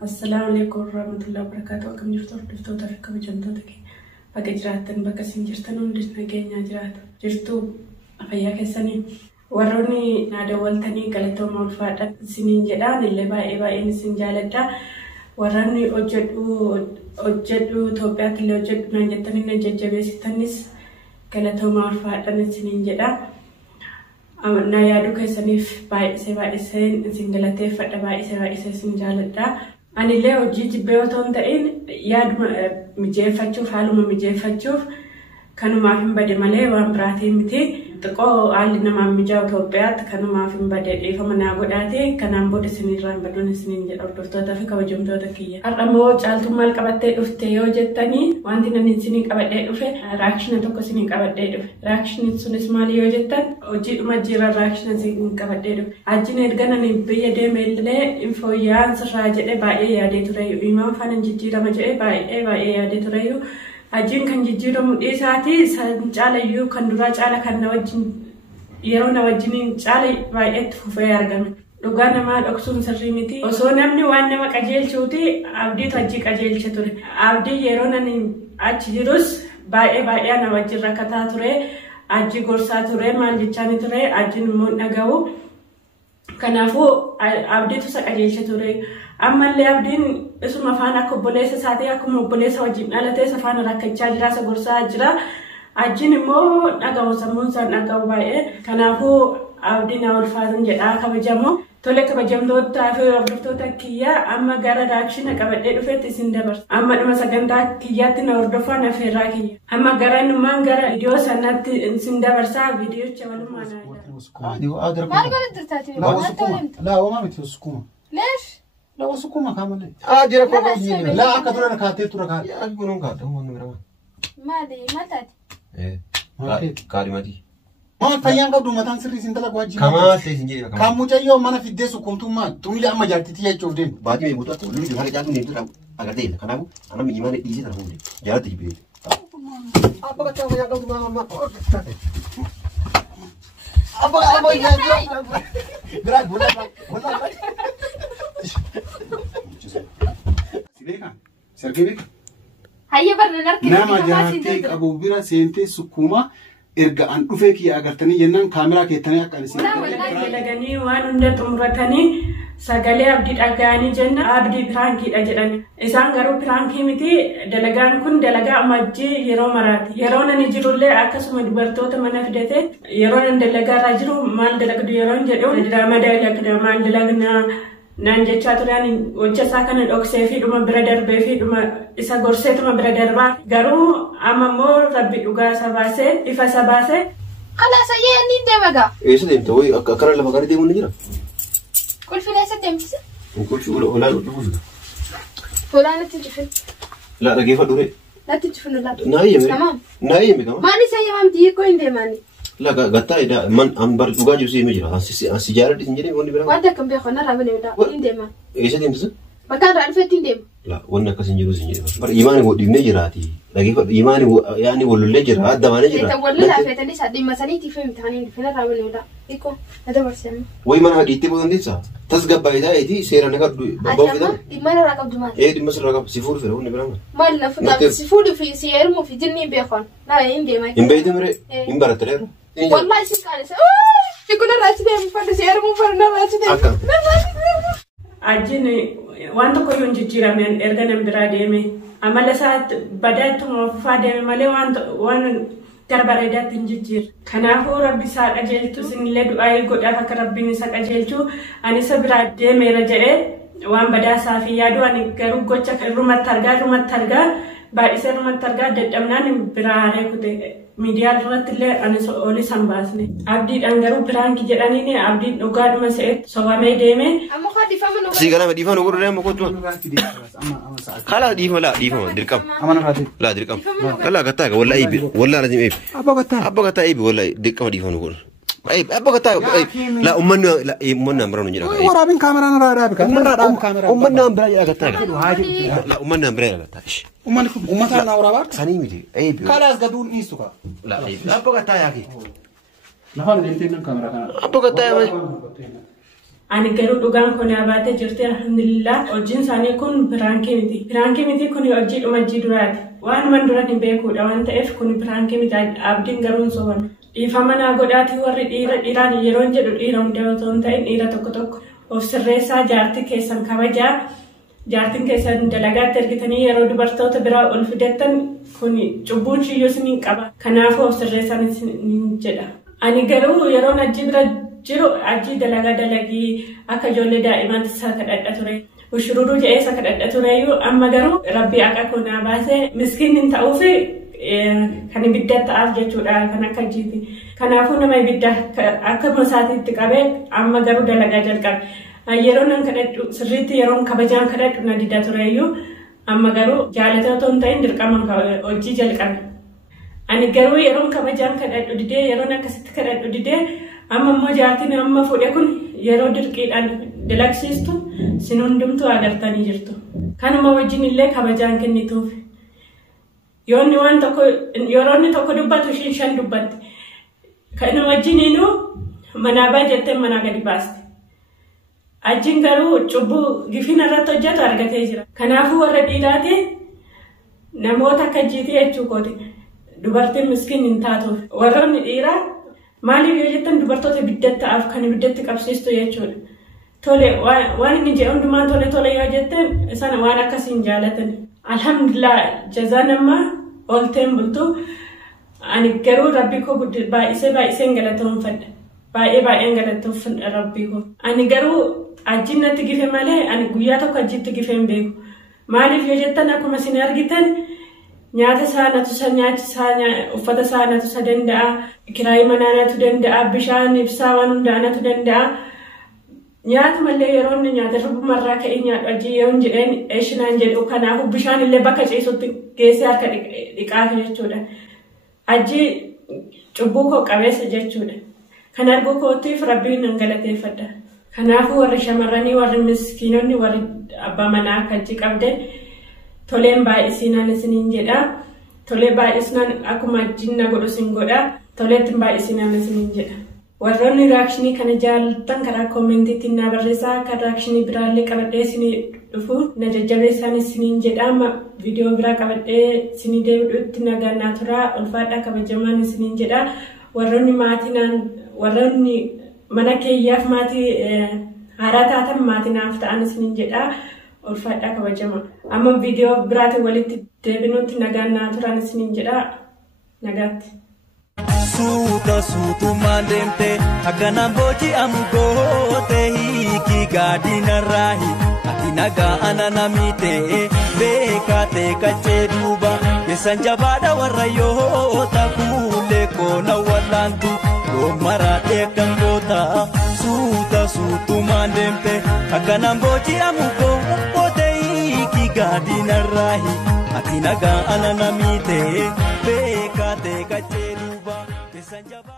السلام عليكم ورحمة الله وبركاته. كم جرتوا تفكوا بجنتك بقى جراتن بقى سنجرتن ولسنا جينا جرات جرتوا أفياك السنة وروني نادولتني قالتوا مولفات سنين جدان اللي باي نسنجالتا وراني أوجدوا توبيات اللي أوجد نجتني نججبس تنس قالتوا مولفات سنين جدان أنا يادو كسنيف باي سين سنجلته فدا باي سنجالتا أنا اللي أوجد بيوتون تين ياد مجيفتشوف حالهم مجيفتشوف كانوا ما فين بدي ملء وامبراتي متي تقو علينا ما مجاو توبيات كانوا ما فين بدي فمن أقولاتي كان بود سنين رام بدون سنين أردوتا تفك وجمتوا تكية أرمو جالتو مال كبتة أفتيو جتني وعندنا نسيني كبتة أفه راكشنا توكو سنين كبتة أفه راكشنا سنس ماليو جتن وجي مجرا راكشنا سنين كبتة أفه أجين إرجعنا نبيه ده ميلله إنفويان سراجة باي يادي تريو إمام فان جيجيرا مجأ باي يادي تريو أجين كان جيجيرا مديساتي سنجاليو كان دراج على كان نوجين يرونا وجين جالي باي فوفي أرجعنا لقانا ما أقصون سريمتي وصونامني وأنا ما كجيل شوتي أبدي تجي كجيل شتوري أبدي يرونا أجيروس باي أنا وجين ركتا توري أجي غورسا توري مال جيشاني توري أجين مون نجاو كنافو أبدي تسا كجيل شتوري أما اللي أبدين اسمه فانا كوبوليس ساتي أكو موبوليس وجين على تيس فانا ركتشا جرا سغورسا جرا أجين مو نجاو سمون سان نجاو باي كنافو أبدين أول فازن جدا كبجامو تولك بجامدو تافي وردفتو تكيا أما غارا داكشنا كبدي دفت سندبر أما لما سجنتا كيا تنوردفا نفراكي أما غارا نمان غارا فيديو سنات سندبر سا فيديو تشوالو مانا ما قلت ترتاتي لا وما بتسكوما ليش؟ لا وسكوما كامل جرا كوكو لا كتر أنا كاتي ترى كات يا أقولون كاتو ما نمرة ما دي ما تاتي إيه كاري ماتي ما تيان قبل ما تنسري سنتلا قواجي كمان تيجي كمان كم مجايو ما في الدس وكنتم ما تقولي أما جاتي تيجي تشوفين بعدين يقولوا تقول لي هذا جاتو نيمتو أقدر تيجي كمان أنا من يمان يجي ترى هوني جات تيجي بيت apa kata saya kau mama apa ya gerak bola سيبك سرقيك هيا برنا نركب نعم جاتي أبو بيرا سنتي سكوما إرجع أن أفكي أقدرتني ينام كاميرا كيتني أكان سيني لغني وان ندت أمرتني سجلي أبدي أجاني جنة أبدي برانكي أجراني إذا غرو برانكي متي دلغان كن دلغا مجي يرو مراتي يرونا نجرولة أكسو مدبرتو تمنا فدته يرونا دلغا راجرو مال دلغ يرون جدو دراما دلغ مال دلغنا nanje chaturani wajja sakana dokse fi duma brother be fi duma isa gorse tuma brother ba garu amamo rabbi duga sabase ifa sabase خلاص هي نين دمجا إيش ده أنت وين أكرر لما قريت يوم نجرا كل في ليس تمسي وكل شيء ولا فلانة تجفن لا رجيفة دوري لا تجفن لا نايم تمام نايم كمان ما نسي يوم تيجي كوين دماني لا قطع إذا من أمبر دوغا جوسي مجرا السجارة دي سنجري وني برا وانت كم بيخونا رامني ودا إن دما إيش ده أنت بكان رأفت إن دم لا وانا كسنجرو سنجري بر إيماني هو دين نجراتي لكن إيماني هو يعني ولا نجرا هذا ما نجرا تقول لا فات ليش هذه مسألة تفهم تاني فينا رامني ودا إيكو هذا برسم وإيمان هذا يتبع نديسا تسقى بايدا إيدي سيرا نكر بابو فيدا إيمان راكب جمال إيه دي مثل ركب سيفور في وني برا ما لا فتا سيفود في سيرمو في جني بيخون لا إن دما إن بيت مري إن برا والله سكان يكون الرأس ده مفرد سيرمو فرنا الرأس ده أجيني وانتو كيون جيجيرا من إرغانم براديمي أما لسات بدأت مفاديمي مالي وان تربردات جيجير كنافو ربي ساق أجلتو سنلي دعاي قد أفك ربي نساق أجلتو أني سبراديمي رجعي وان بدأ صافي يادو أني كرو قوشك رومت ترغا بايسة رومت ترغا ددامناني براري كده ميديا الرات اللي أنا سؤالي سنباسني أبدي أنجرو برانكي جرانيني أبدي نقاد مسئت سوامي ديمي أما خادي فمن سيجانا ما ديفان وقول لهم كنتوا خلاص ديفان لا ديفان دركم أنا خاتي لا دركم لا قطع ولا أيب ولا لازم أيب أبغى قطع أيب ولا دركم ديفان وقول أيب أبغى قطع لا أمنا لا أمنا أمرنا نجرا ورابين كاميرا أنا رابين كاميرا أمنا أمرنا قطع لا أمنا أمرنا قطع أمتها نورابك سني ميدي أيب خلاص قدون إيستوكا لا أيب أبغى قطع يا أخي نحن نلتين الكاميرا كنا أبغى قطع Ani garuu dhugaan kun abaatee jirti alhamdulillah. Hojiin isaanii kun piraankii miti. Piraankii miti kun hojii dhumajjii duraati. Waan man dura hin beekuudha waan ta'eef kun piraankii miti. Abdiin garuu hin soban. Dhiifama naa godhaatii warri dhiiraan yeroo jedhu dhiira hundaa otoo hin ta'in dhiira tokko of sirreessaa jaartii keessan kabajaa. Jaartiin keessan dalagaatti ergitanii yeroo dubartoota biraa ol fidattan kun cubbuun shiyyoo isiniin qaba. Kanaafuu of sirreessan isiniin jedha. Ani garuu yeroon ajjii bira jiru ajjii dalagaa dalagii akka ijoollee daa'imaatti isa kadhadha ture. Ushururuu jedhee isa kadhadha tureyyuu amma garuu rabbii akka kunaa baasee miskiin hin ta'uufi kan ibidda ta'aaf jechuudha kan akka ajjiiti. Kanaafuu nama ibidda akka masaatiitti qabee amma garuu dalagaa jalqabe. Yeroo nan kadhadhu sirriitti yeroon kabajaan kadhadhu na dida tureyyuu amma garuu jaalatee otoo hin ta'in dirqama hojii jalqabe. Ani garuu yeroon kabajaan kadhadhu didee yeroon akkasitti kadhadhu didee amma immoo jaartiin amma fuudhe kun yeroo dirqiidhaan dalagsiistu sin hundumtuu agartanii jirtu. Kanuma wajjin illee kabajaan kennituuf. Yoonni waan tokko yeroonni tokko dubbatu ishiin 5 dubbatti. Kana wajjiniinuu manaa baa jettee manaa gadi baaste. Ajjiin garuu cubbuu gifiin irratti hojjetu argatee jira. Kanaafuu warra dhiiraati namoota akka jiitii jechuu kooti. Dubartiin miskiin hin taatuuf. Warroonni dhiiraa maaliif yoo jettan dubartoota ibiddatti ta'aaf kan ibiddatti qabsiistu jechuudha. Tole waan inni jedhu hundumaan tole yoo jettan isaan waan akkasiin jaalatan. Alhamdulillah jazaan amma oolteen bultu. Ani garuu rabbii koo baay'iseen galatoomfadha. Baay'een galatoomfadha rabbii koo. Ani garuu ajjiin natti gife malee ani guyyaa tokko ajjiitti gife hin beeku. Maaliif yoo jettan akkuma isin argitan nyaata isaa natusa uffata isaa natusa danda'a. Kiraayii manaa natu danda'a. Bishaan ibsaa waan hundaa natu danda'a. Nyaata malee yeroo inni nyaata rubbumarraa ka'ee nyaadhu ajjii yoo hin jedheen eeshinaan jedhu kanaafuu bishaan illee bakka ciisutti geessee harka dhiqaatu jechuudha. Ajjii cubbuu koo qabeessa jechuudha. Kan arguu kootiif rabbiin nan galateeffadha. Kanaafuu warri shamarranii warri miskiinonni warri abbaa manaa akka ajjii qabdan toleen baay'isinaan isiniin jedha. Tolee baay'isinaan akkuma ajjiin na godhu isin godha. Toleetti baay'isinaan isiniin jedha. Warroonni reakshinii kana jaalatan karaa koomentiitti na barreessaa akka reakshinii biraallee qabadhee isinii dhufu na jajjabeessaan isiniin jedha. Viidiyoo biraa qabadhee isinii deebi'utti nagaannaa tura ulfaadhaa kabajamaan isiniin jedha. Warroonni mana keeyyaaf maatii haaraa taatan maatinaaf ta'an isiniin jedha. Ulfaadhaa kabajama. Amma viidiyoo biraatiin walitti deebinutti nagaannaa turan isiniin jedha. Nagaatti. Suutumaan deemtee akkanaan booji'amu gootee hiikii gaadinarraahi ati nagaa ana namiitee beekatee kachee duuba keessan jabaadha warra yoo takuulee koona wallaantu yoomaraadhee kan goota suutumaan deemtee akkanaan booji'amu gootee hiikii gaadinarraahi ati nagaa ana namiitee beekatee kachee duuba. Sanjaba